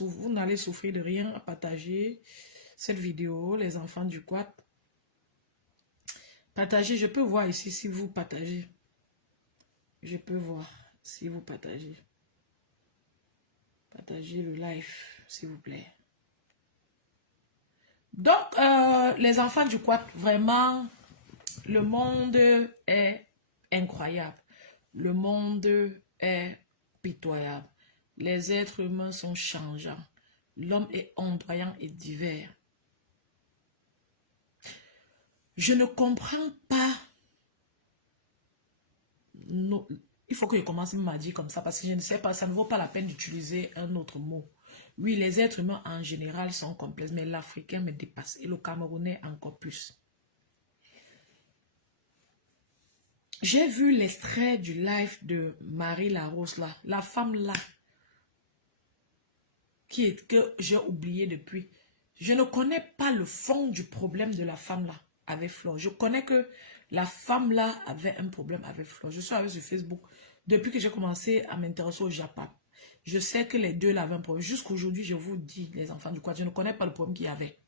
vous n'allez souffrir de rien à partager cette vidéo, les enfants du quad. Partagez, je peux voir ici si vous partagez. Je peux voir si vous partagez. Partagez le live, s'il vous plaît. Donc, les enfants du quad, vraiment, le monde est incroyable. Le monde est pitoyable. Les êtres humains sont changeants. L'homme est ondoyant et divers. Je ne comprends pas. Non, il faut que je commence même à dire comme ça parce que je ne sais pas, ça ne vaut pas la peine d'utiliser un autre mot. Oui, les êtres humains en général sont complexes, mais l'Africain me dépasse et le Camerounais encore plus. J'ai vu l'extrait du live de Marie Larose là, la femme là, que j'ai oublié depuis. Je ne connais pas le fond du problème de la femme là avec Flore. Je connais que la femme là avait un problème avec Flore. Je suis avec sur Facebook depuis que j'ai commencé à m'intéresser au Japon. Je sais que les deux là avaient un problème. Jusqu'aujourd'hui, je vous dis, les enfants du quad, je ne connais pas le problème qu'il y avait.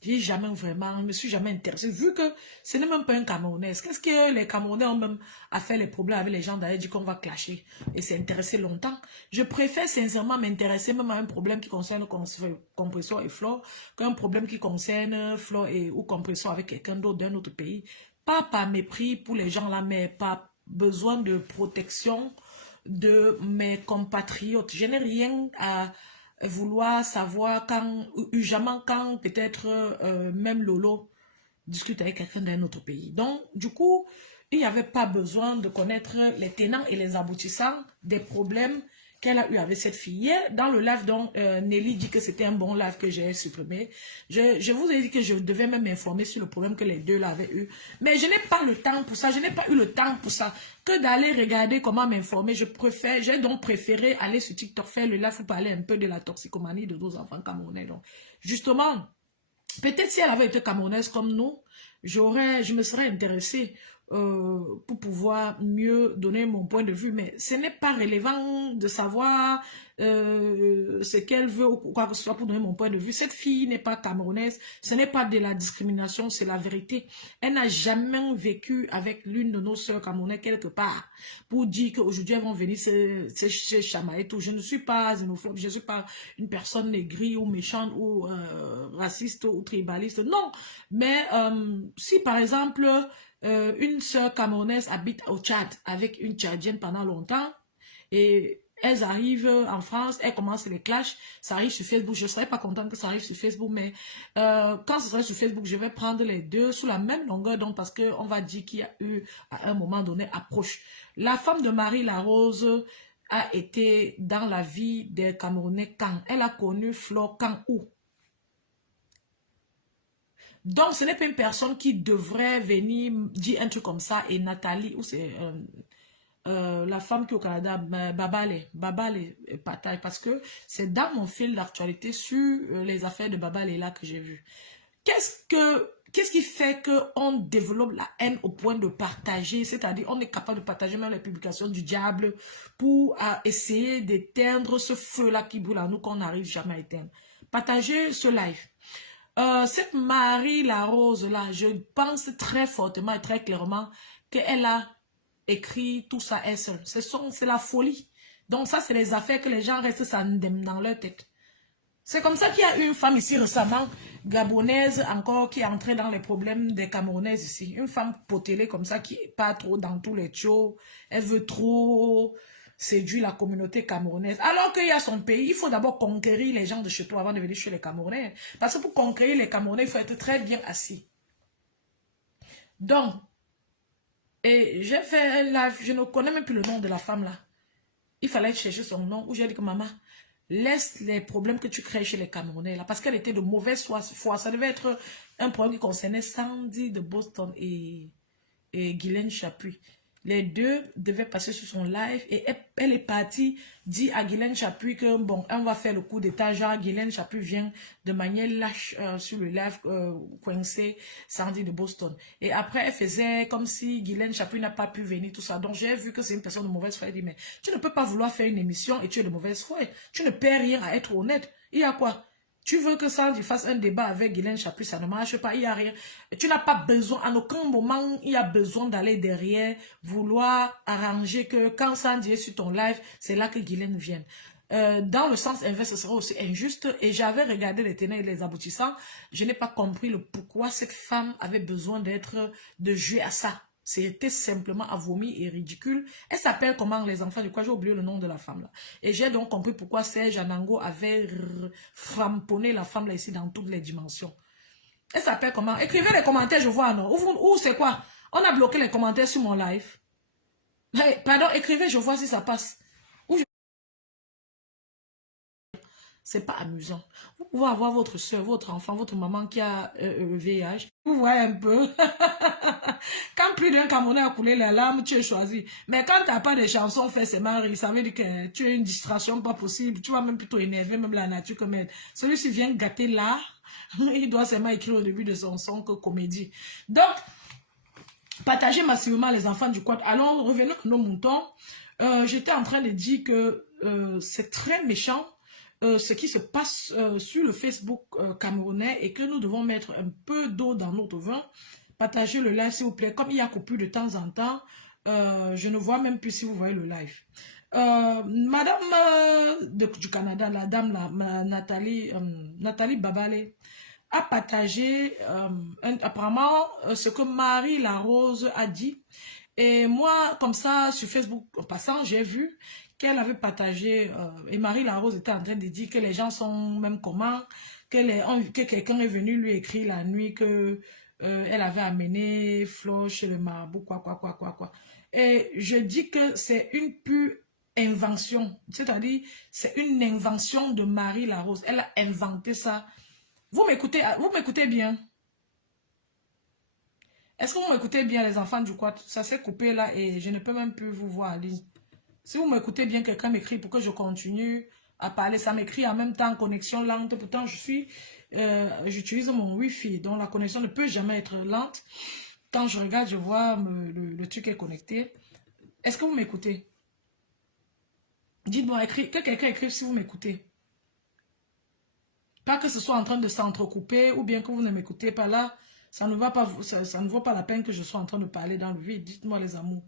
J'ai jamais vraiment, je me suis jamais intéressée, vu que ce n'est même pas un Camerounais. Qu'est-ce que les Camerounais ont même à faire les problèmes avec les gens d'ailleurs, dit qu'on va clasher et s'intéresser longtemps. Je préfère sincèrement m'intéresser même à un problème qui concerne Compression et Flore, qu'un problème qui concerne Flore ou Compression avec quelqu'un d'autre d'un autre pays. Pas par mépris pour les gens là, mais par besoin de protection de mes compatriotes. Je n'ai rien à vouloir savoir quand, jamais quand peut-être même Lolo discute avec quelqu'un d'un autre pays. Donc, du coup, il n'y avait pas besoin de connaître les tenants et les aboutissants des problèmes qu'elle a eu avec cette fille. Hier, dans le live dont Nelly dit que c'était un bon live que j'ai supprimé, je vous ai dit que je devais même m'informer sur le problème que les deux là avaient eu. Mais je n'ai pas le temps pour ça, je n'ai pas eu le temps pour ça. Que d'aller regarder comment m'informer, j'ai donc préféré aller sur TikTok faire le live pour parler un peu de la toxicomanie de nos enfants camerounais. Donc, justement, peut-être si elle avait été camerounaise comme nous, je me serais intéressée pour pouvoir mieux donner mon point de vue. Mais ce n'est pas relevant de savoir ce qu'elle veut ou quoi que ce soit pour donner mon point de vue. Cette fille n'est pas camerounaise, ce n'est pas de la discrimination, c'est la vérité. Elle n'a jamais vécu avec l'une de nos sœurs camerounaises quelque part pour dire qu'aujourd'hui elles vont venir se chamailler tout. Je ne suis pas xénophobe, je ne suis pas une personne aigrie ou méchante ou raciste ou tribaliste, non. Mais si par exemple une sœur camerounaise habite au Tchad avec une tchadienne pendant longtemps et elles arrivent en France, elles commencent les clashs, ça arrive sur Facebook. Je ne serais pas contente que ça arrive sur Facebook, mais quand ce sera sur Facebook, je vais prendre les deux sous la même longueur d'onde parce qu'on va dire qu'il y a eu à un moment donné approche. La femme de Marie Larose a été dans la vie des Camerounais quand elle a connu Flore quand où. Donc, ce n'est pas une personne qui devrait venir dire un truc comme ça. Et Nathalie, ou c'est la femme qui est au Canada, Babale partage. Parce que c'est dans mon fil d'actualité sur les affaires de Babale là que j'ai vu. Qu'est-ce qui fait qu'on développe la haine au point de partager, c'est-à-dire on est capable de partager même les publications du diable pour essayer d'éteindre ce feu-là qui brûle en nous qu'on n'arrive jamais à éteindre. Partagez ce live. Cette Marie Larose là, je pense très fortement et très clairement qu'elle a écrit tout ça elle seule. C'est la folie. Donc ça, c'est les affaires que les gens restent dans leur tête. C'est comme ça qu'il y a eu une femme ici récemment, gabonaise encore, qui est entrée dans les problèmes des Camerounaises ici. Une femme potelée comme ça, qui n'est pas trop dans tous les shows. Elle veut trop séduire la communauté camerounaise. Alors qu'il y a son pays, il faut d'abord conquérir les gens de chez toi avant de venir chez les Camerounais. Parce que pour conquérir les Camerounais, il faut être très bien assis. Donc, et j'ai fait un live, je ne connais même plus le nom de la femme là. Il fallait chercher son nom, où j'ai dit que maman, laisse les problèmes que tu crées chez les Camerounais là, parce qu'elle était de mauvaise foi. Ça devait être un problème qui concernait Sandy de Boston et Guylaine Chapuis. Les deux devaient passer sur son live et elle est partie dire à Guylaine Chapuis que bon, on va faire le coup d'état. Genre, Guylaine Chapuis vient de manière lâche sur le live coincé Sandy de Boston. Et après, elle faisait comme si Guylaine Chapuis n'a pas pu venir, tout ça. Donc, j'ai vu que c'est une personne de mauvaise foi. Elle dit, mais tu ne peux pas vouloir faire une émission et tu es de mauvaise foi. Tu ne perds rien à être honnête. Il y a quoi? Tu veux que Sandy fasse un débat avec Guylaine Chapuis, ça ne marche pas, il n'y a rien. Tu n'as pas besoin, à aucun moment, il y a besoin d'aller derrière, vouloir arranger que quand Sandy est sur ton live, c'est là que Guylaine vienne. Dans le sens inverse, ce serait aussi injuste. Et j'avais regardé les tenants et les aboutissants. Je n'ai pas compris le pourquoi cette femme avait besoin de jouer à ça. C'était simplement à vomir et ridicule. Elle s'appelle comment les enfants du quoi? J'ai oublié le nom de la femme là. Et j'ai donc compris pourquoi Serge Anango avait framponné la femme là ici dans toutes les dimensions. Elle s'appelle comment? Écrivez les commentaires, je vois non. Ou c'est quoi? On a bloqué les commentaires sur mon live. Hey, pardon, écrivez, je vois si ça passe. C'est pas amusant. Vous pouvez avoir votre soeur, votre enfant, votre maman qui a VIH. Vous voyez un peu. Quand plus d'un Camerounais a coulé les larmes, tu es choisi. Mais quand tu n'as pas de chansons fait ses maris, ça veut dire que tu as une distraction pas possible. Tu vas même plutôt énerver même la nature comme elle. Celui-ci vient gâter l'art. Il doit seulement écrire au début de son son que comédie. Donc, partagez massivement les enfants du quad. Alors, revenons à nos moutons. J'étais en train de dire que c'est très méchant ce qui se passe sur le Facebook camerounais et que nous devons mettre un peu d'eau dans notre vin. Partagez le live s'il vous plaît. Comme il y a coupure de temps en temps, je ne vois même plus si vous voyez le live. Madame du Canada, la dame Nathalie Babale a partagé apparemment ce que Marie Larose a dit. Et moi, comme ça, sur Facebook, en passant, j'ai vu qu'elle avait partagé, et Marie Larose était en train de dire que les gens sont même comment, que quelqu'un est venu lui écrire la nuit que elle avait amené Flo chez le marabout, quoi. Et je dis que c'est une pure invention, c'est-à-dire c'est une invention de Marie Larose. Elle a inventé ça. Vous m'écoutez bien? Est-ce que vous m'écoutez bien les enfants du quad? Ça s'est coupé là et je ne peux même plus vous voir en ligne. Si vous m'écoutez bien, quelqu'un m'écrit pour que je continue à parler. Ça m'écrit en même temps connexion lente. Pourtant, j'utilise mon Wi-Fi, donc la connexion ne peut jamais être lente. Quand je regarde, je vois le truc est connecté. Est-ce que vous m'écoutez? Dites-moi, que quelqu'un écrive si vous m'écoutez. Pas que ce soit en train de s'entrecouper ou bien que vous ne m'écoutez pas là. Ça ne vaut pas la peine que je sois en train de parler dans le vide. Dites-moi les amours.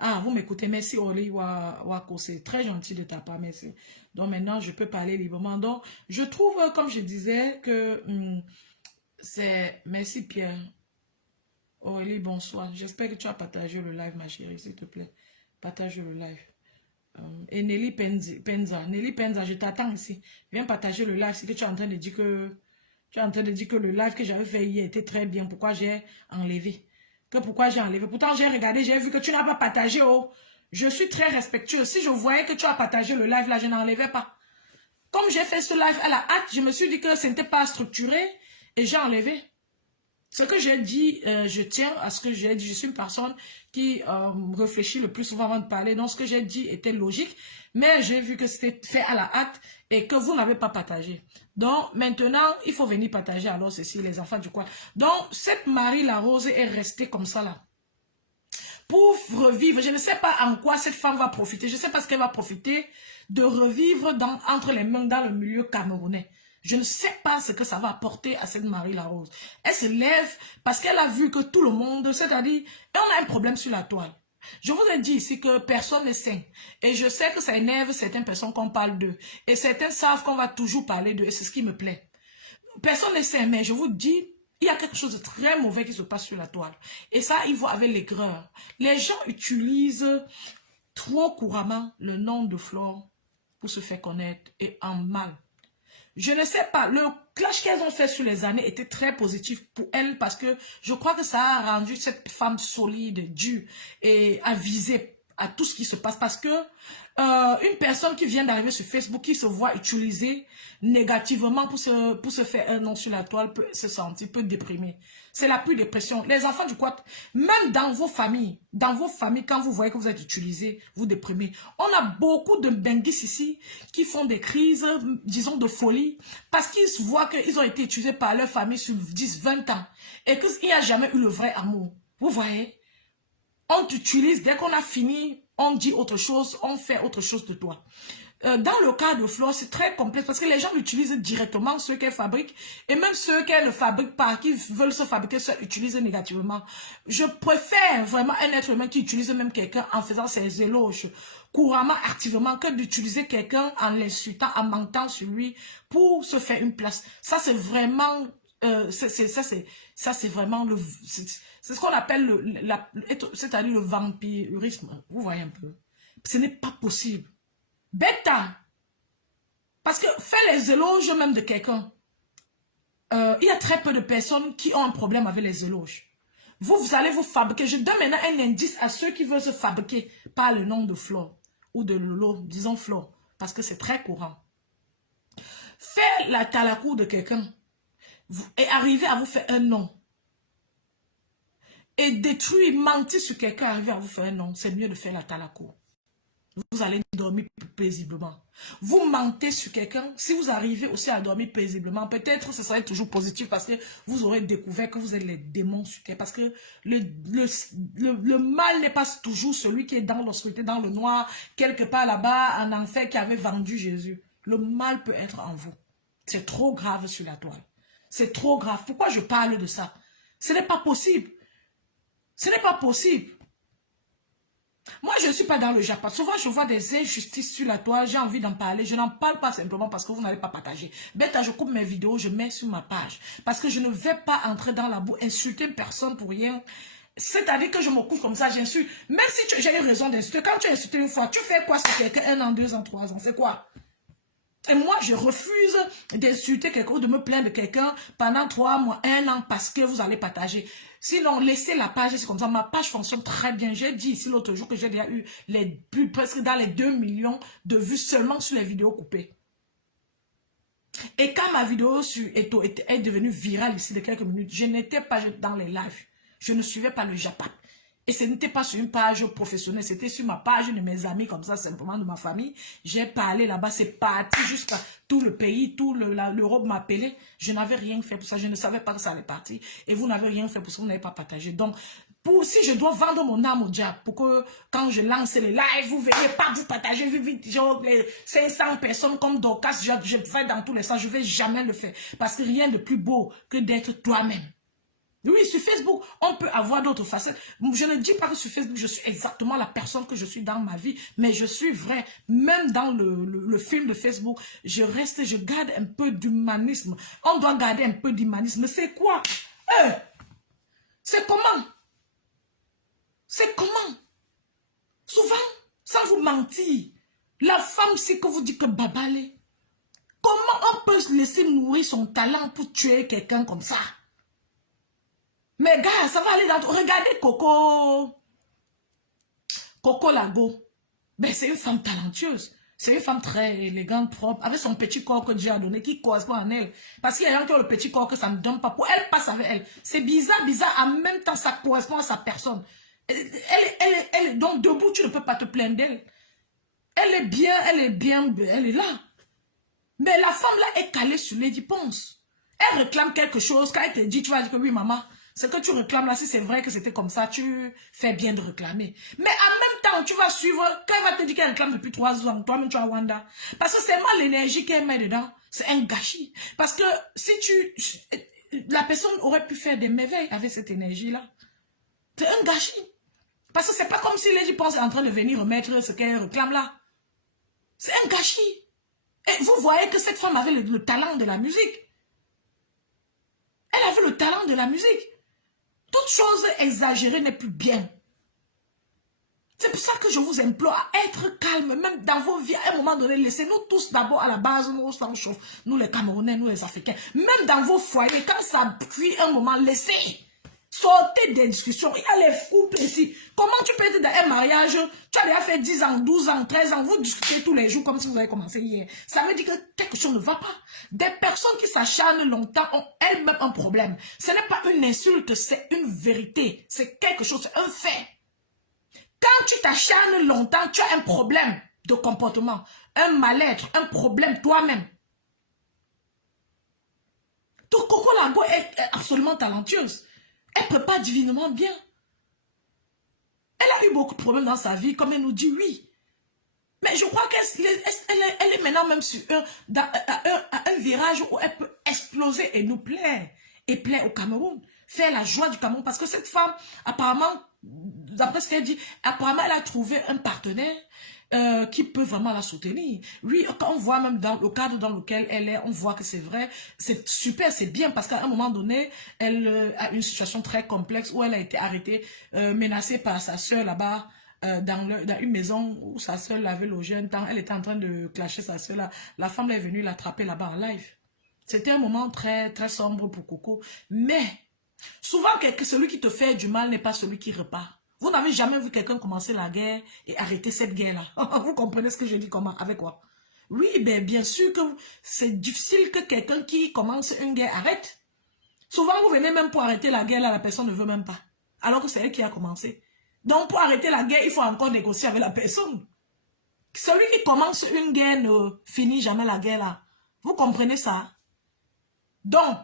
Ah, vous m'écoutez, merci Oli Wako, c'est très gentil de ta part, merci. Donc maintenant, je peux parler librement. Donc, je trouve, comme je disais, que c'est... Merci Pierre. Oli, bonsoir. J'espère que tu as partagé le live, ma chérie, s'il te plaît. Partage le live. Et Nelly Penza. Nelly Penza, je t'attends ici. Viens partager le live, c'est que tu es en train de dire que... Tu es en train de dire que le live que j'avais fait hier était très bien. Pourquoi j'ai enlevé? Pourquoi j'ai enlevé. Pourtant, j'ai regardé, j'ai vu que tu n'as pas partagé. Oh, je suis très respectueux. Si je voyais que tu as partagé le live, là, je n'enlevais pas. Comme j'ai fait ce live à la hâte, je me suis dit que ce n'était pas structuré et j'ai enlevé. Ce que j'ai dit, je tiens à ce que j'ai dit. Je suis une personne qui réfléchit le plus souvent avant de parler. Donc, ce que j'ai dit était logique. Mais j'ai vu que c'était fait à la hâte et que vous n'avez pas partagé. Donc, maintenant, il faut venir partager alors ceci, les enfants du coin. Donc, cette Marie Larose est restée comme ça là. Pour revivre, je ne sais pas en quoi cette femme va profiter. Je ne sais pas ce qu'elle va profiter de revivre entre les mains dans le milieu camerounais. Je ne sais pas ce que ça va apporter à cette Marie Larose. Elle se lève parce qu'elle a vu que tout le monde, c'est-à-dire, on a un problème sur la toile. Je vous ai dit ici que personne n'est sain. Et je sais que ça énerve certaines personnes qu'on parle d'eux. Et certains savent qu'on va toujours parler d'eux. Et c'est ce qui me plaît. Personne n'est sain, mais je vous dis, il y a quelque chose de très mauvais qui se passe sur la toile. Et ça, il faut avec l'aigreur. Les gens utilisent trop couramment le nom de Flore pour se faire connaître et en mal. Je ne sais pas, le clash qu'elles ont fait sur les années était très positif pour elles parce que je crois que ça a rendu cette femme solide, dure et avisée à tout ce qui se passe parce que une personne qui vient d'arriver sur Facebook, qui se voit utiliser négativement pour se faire un nom sur la toile, peut se sentir, peut déprimer. C'est la plus dépression. Les enfants du quad, même dans vos familles, quand vous voyez que vous êtes utilisé, vous déprimez. On a beaucoup de benguis ici qui font des crises, disons de folie, parce qu'ils voient qu'ils ont été utilisés par leur famille sur 10, 20 ans et qu'il n'y a jamais eu le vrai amour. Vous voyez? On t'utilise, dès qu'on a fini, on dit autre chose, on fait autre chose de toi. Dans le cas de Flore, c'est très complexe parce que les gens l'utilisent directement, ceux qu'elle fabrique, et même ceux qu'elle ne fabrique pas, qui veulent se fabriquer, se utilisent négativement. Je préfère vraiment un être humain qui utilise même quelqu'un en faisant ses éloges couramment, activement, que d'utiliser quelqu'un en l'insultant, en mentant sur lui pour se faire une place. Ça, c'est vraiment... ça c'est vraiment le... C'est ce qu'on appelle c'est-à-dire le vampirisme. Vous voyez un peu. Ce n'est pas possible. Bêta. Parce que faire les éloges même de quelqu'un, il y a très peu de personnes qui ont un problème avec les éloges. Vous allez vous fabriquer. Je donne maintenant un indice à ceux qui veulent se fabriquer par le nom de Flore ou de Lolo, disons Flore, parce que c'est très courant. Faire la talakou de quelqu'un et arriver à vous faire un nom et détruire, mentir sur quelqu'un, arriver à vous faire un nom, c'est mieux de faire la talakou. Vous allez dormir paisiblement. Vous mentez sur quelqu'un, si vous arrivez aussi à dormir paisiblement, peut-être ce serait toujours positif parce que vous aurez découvert que vous êtes les démons sur terre. Parce que le mal n'est pas toujours celui qui est dans l'obscurité, dans le noir, quelque part là-bas, en enfer, qui avait vendu Jésus. Le mal peut être en vous. C'est trop grave sur la toile. C'est trop grave. Pourquoi je parle de ça? Ce n'est pas possible. Ce n'est pas possible. Moi, je ne suis pas dans le Japon. Souvent, je vois des injustices sur la toile. J'ai envie d'en parler. Je n'en parle pas simplement parce que vous n'allez pas partager. Bête, je coupe mes vidéos, je mets sur ma page. Parce que je ne vais pas entrer dans la boue, insulter une personne pour rien. C'est-à-dire que je me couche comme ça, j'insulte. Même si j'ai eu raison d'insulter. Quand tu as insulté une fois, tu fais quoi sur quelqu'un 1 an, 2 ans, 3 ans? C'est quoi? Et moi, je refuse d'insulter quelqu'un ou de me plaindre de quelqu'un pendant 3 mois, 1 an, parce que vous allez partager. Sinon, laissez la page, c'est comme ça. Ma page fonctionne très bien. J'ai dit ici l'autre jour que j'ai déjà eu presque dans les 2 millions de vues seulement sur les vidéos coupées. Et quand ma vidéo est devenue virale ici de quelques minutes, je n'étais pas dans les lives. Je ne suivais pas le Japon. Et ce n'était pas sur une page professionnelle, c'était sur ma page de mes amis, comme ça, simplement de ma famille. J'ai parlé là-bas, c'est parti jusqu'à tout le pays, tout l'Europe m'appelait. Je n'avais rien fait pour ça, je ne savais pas que ça allait partir. Et vous n'avez rien fait pour ça, vous n'avez pas partagé. Donc, si je dois vendre mon âme au diable, pour que quand je lance les lives, vous verrez pas, vous partagez vite, genre les 500 personnes comme Dorcas, je fais dans tous les sens, je ne vais jamais le faire. Parce que rien de plus beau que d'être toi-même. Oui, sur Facebook, on peut avoir d'autres facettes. Je ne dis pas que sur Facebook, je suis exactement la personne que je suis dans ma vie, mais je suis vrai. Même dans le film de Facebook, je garde un peu d'humanisme. On doit garder un peu d'humanisme. C'est quoi? C'est comment? C'est comment? Souvent, sans vous mentir, la femme, c'est que vous dites que babalé. Comment on peut se laisser mourir son talent pour tuer quelqu'un comme ça? Mais gars, ça va aller dans... Regardez Coco Lago. Ben, c'est une femme talentueuse. C'est une femme très élégante, propre, avec son petit corps que Dieu a donné, qui correspond à elle. Parce qu'il y a des gens qui ont le petit corps que ça ne donne pas. Pour elle, passe avec elle. C'est bizarre. En même temps, ça correspond à sa personne. Donc, debout, tu ne peux pas te plaindre d'elle. Elle est bien, elle est là. Mais la femme là est calée sur Lady Ponce. Elle réclame quelque chose. Quand elle te dit, tu vas dire que oui, maman, ce que tu réclames là, si c'est vrai que c'était comme ça, tu fais bien de réclamer. Mais en même temps, tu vas suivre, quand elle va te dire qu'elle réclame depuis 3 ans, toi-même tu as Wanda. Parce que c'est moi l'énergie qu'elle met dedans. C'est un gâchis. Parce que si la personne aurait pu faire des merveilles avec cette énergie-là. C'est un gâchis. Parce que c'est pas comme si Lady Ponce est en train de venir remettre ce qu'elle réclame là. C'est un gâchis. Et vous voyez que cette femme avait le talent de la musique. Elle avait le talent de la musique. Toute chose exagérée n'est plus bien. C'est pour ça que je vous implore à être calme, même dans vos vies. À un moment donné, laissez-nous tous d'abord à la base, nous on chauffe, nous les Camerounais, nous les Africains. Même dans vos foyers, quand ça cuit un moment, laissez. Sortez des discussions. Il y a les couples ici. Comment tu peux être dans un mariage, tu as déjà fait 10 ans, 12 ans, 13 ans, vous discutez tous les jours comme si vous avez commencé hier. Ça veut dire que quelque chose ne va pas. Des personnes qui s'acharnent longtemps ont elles-mêmes un problème. Ce n'est pas une insulte, c'est une vérité. C'est quelque chose, c'est un fait. Quand tu t'acharnes longtemps, tu as un problème de comportement, un mal-être, un problème toi-même. Donc Coco Largo est absolument talentueuse. Elle prépare divinement bien. Elle a eu beaucoup de problèmes dans sa vie, comme elle nous dit oui. Mais je crois qu'elle est maintenant même sur un virage où elle peut exploser et nous plaire. Et plaire au Cameroun. Faire la joie du Cameroun. Parce que cette femme, apparemment, d'après ce qu'elle dit, apparemment, elle a trouvé un partenaire qui peut vraiment la soutenir. Oui, quand on voit même dans le cadre dans lequel elle est, on voit que c'est vrai, c'est super, c'est bien, parce qu'à un moment donné, elle a une situation très complexe où elle a été arrêtée, menacée par sa soeur là-bas, dans une maison où sa soeur l'avait logée un temps. Elle était en train de clasher sa soeur là. La femme est venue l'attraper là-bas en live. C'était un moment très, très sombre pour Coco. Mais, souvent, celui qui te fait du mal n'est pas celui qui repart. Vous n'avez jamais vu quelqu'un commencer la guerre et arrêter cette guerre-là. Vous comprenez ce que je dis comment? Avec quoi? Oui, ben, bien sûr que c'est difficile que quelqu'un qui commence une guerre arrête. Souvent, vous venez même pour arrêter la guerre, là, la personne ne veut même pas. Alors que c'est elle qui a commencé. Donc, pour arrêter la guerre, il faut encore négocier avec la personne. Celui qui commence une guerre ne finit jamais la guerre, là. Vous comprenez ça? Donc,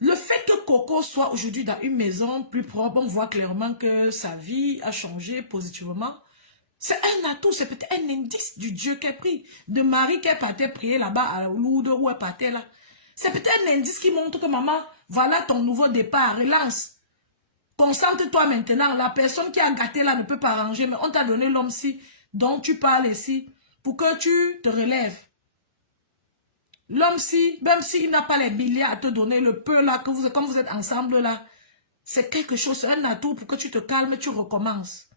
le fait que Coco soit aujourd'hui dans une maison plus propre, on voit clairement que sa vie a changé positivement. C'est un atout, c'est peut-être un indice du Dieu qu'elle prie. De Marie qu'elle partait prier là-bas à Lourdes où elle partait là. C'est peut-être un indice qui montre que maman, voilà ton nouveau départ, relance. Concentre-toi maintenant. La personne qui a gâté là ne peut pas ranger, mais on t'a donné l'homme-ci dont tu parles ici pour que tu te relèves. L'homme-ci, même s'il n'a pas les milliards à te donner, le peu là, que comme vous êtes ensemble là, c'est quelque chose, c'est un atout pour que tu te calmes et tu recommences.